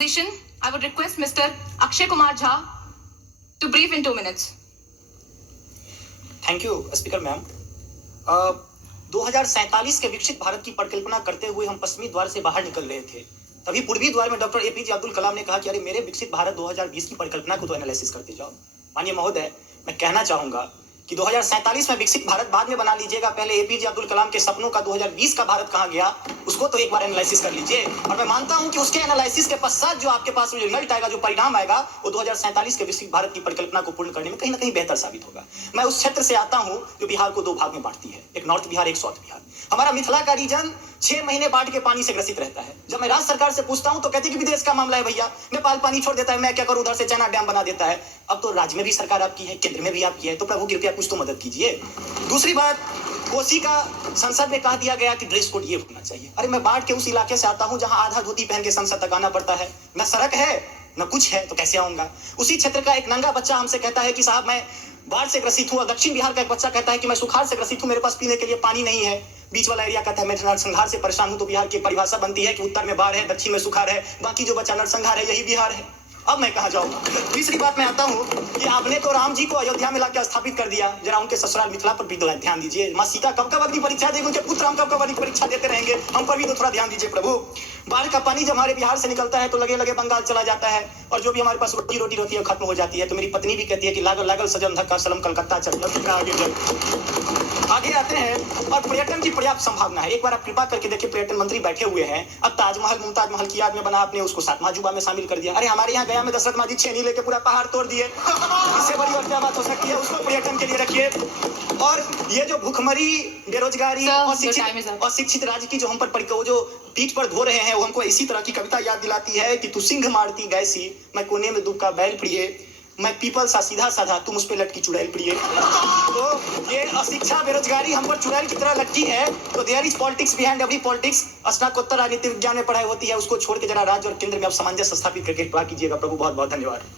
Position, I would request Mr. Akshay Kumar Jha to brief in 2 minutes. Thank you speaker ma'am. 2047 के विकसित भारत की परिकल्पना करते हुए हम पश्चिमी द्वार से बाहर निकल रहे थे, तभी पूर्वी द्वार में डॉक्टर एपीजे अब्दुल कलाम ने कहा कि अरे मेरे विकसित भारत 2020 की परिकल्पना को तो एनालिसिस करते जाओ। माननीय महोदय, मैं कहना चाहूंगा कि 2047 में विकसित भारत बाद में बना लीजिएगा, पहले एपीजे अब्दुल कलाम के सपनों का 2020 का भारत कहाँ गया उसको तो एक बार एनालिसिस कर लीजिए। और मैं मानता हूं कि उसके एनालिसिस के पश्चात जो आपके पास रिजल्ट आएगा, जो परिणाम आएगा, वो 2047 के विकसित भारत की परिकल्पना को पूर्ण करने में कहीं ना कहीं बेहतर साबित होगा। मैं उस क्षेत्र से आता हूं जो बिहार को दो भाग में बांटती है, एक नॉर्थ बिहार, एक साउथ बिहार। हमारा मिथिला का रीजन 6 महीने बाढ़ के पानी से ग्रसित रहता है। जब मैं राज्य सरकार से पूछता हूं तो कहती है कि विदेश का मामला है भैया, नेपाल पानी छोड़ देता है, मैं क्या करूं, उधर से चाइना डैम बना देता है। अब तो राज्य में भी सरकार आपकी है, केंद्र में भी आपकी है, तो प्रभु कृपया कुछ तो मदद कीजिए। दूसरी बात, कोसी का संसद में कहा दिया गया कि ड्रेस कोड ये होना चाहिए। अरे मैं बाढ़ के उस इलाके से आता हूं जहां आधा धोती पहन के संसद तक आना पड़ता है, न सड़क है न कुछ है, तो कैसे आऊंगा। उसी क्षेत्र का एक नंगा बच्चा हमसे कहता है कि साहब मैं बाढ़ से ग्रसित हूं। दक्षिण बिहार का एक बच्चा कहता है कि मैं सुखाड़ से ग्रसित हूं, मेरे पास पीने के लिए पानी नहीं है। बीच वाला एरिया कहता है मैं नरसंहार से परेशान हूं। तो बिहार की परिभाषा बनती है कि उत्तर में बाढ़ है, दक्षिण में सुखाड़ है, बाकी जो बचा नरसंहार है, यही बिहार है। अब मैं कहाँ जाऊँ। तीसरी बात मैं आता हूँ कि आपने तो राम जी को अयोध्या में लाकर स्थापित कर दिया, जरा उनके ससुराल मिथिला पर भी ध्यान दीजिए। माँ सीता कब कब अग्नि परीक्षा देंगे, उनके पुत्र हम कब कब अग्नि परीक्षा देते रहेंगे, हम पर भी तो थोड़ा ध्यान दीजिए प्रभु। बाढ़ का पानी जब हमारे बिहार से निकलता है तो लगे लगे बंगाल चला जाता है, और जो भी हमारे पास रोटी होती है खत्म हो जाती है। तो मेरी पत्नी भी कहती है कि लागल लागल सजन धक्का सलम कलकत्ता चल। आगे आते हैं, और पर्यटन की पर्याप्त संभावना है। एक बार आप कृपा करके देखिए, पर्यटन मंत्री बैठे हुए हैं, अब ताजमहल मुमताज महल की याद में बना, आपने उसको 7वां अजूबा में शामिल कर दिया। अरे हमारे यहाँ गया में दशरथ माझी छेनी लेके पूरा पहाड़ तोड़ दिए, इससे बड़ी और क्या बात हो सकती है। उसको पर्यटन के लिए रखिए। और ये जो भूखमरी, बेरोजगारी, अशिक्षित राज्य की जो हम पर जो पीठ पर धो रहे हैं, वो हमको इसी तरह की कविता याद दिलाती है कि तू सिंह मारती गैसी, मैं कोने में दुख का बैल प्रिय, मैं पीपल सा सीधा साधा, तुम उस पे लटकी चुड़ैल प्रिय। तो ये अशिक्षा, बेरोजगारी हम पर चुड़ैल की तरह लटकी है। तो there is politics behind every politics. स्नातकोत्तर राजनीति विज्ञान में पढ़ाई होती है, उसको छोड़ के जरा राज्य और केंद्र में आप सामंजस्य स्थापित करके कीजिएगा प्रभु। बहुत बहुत धन्यवाद।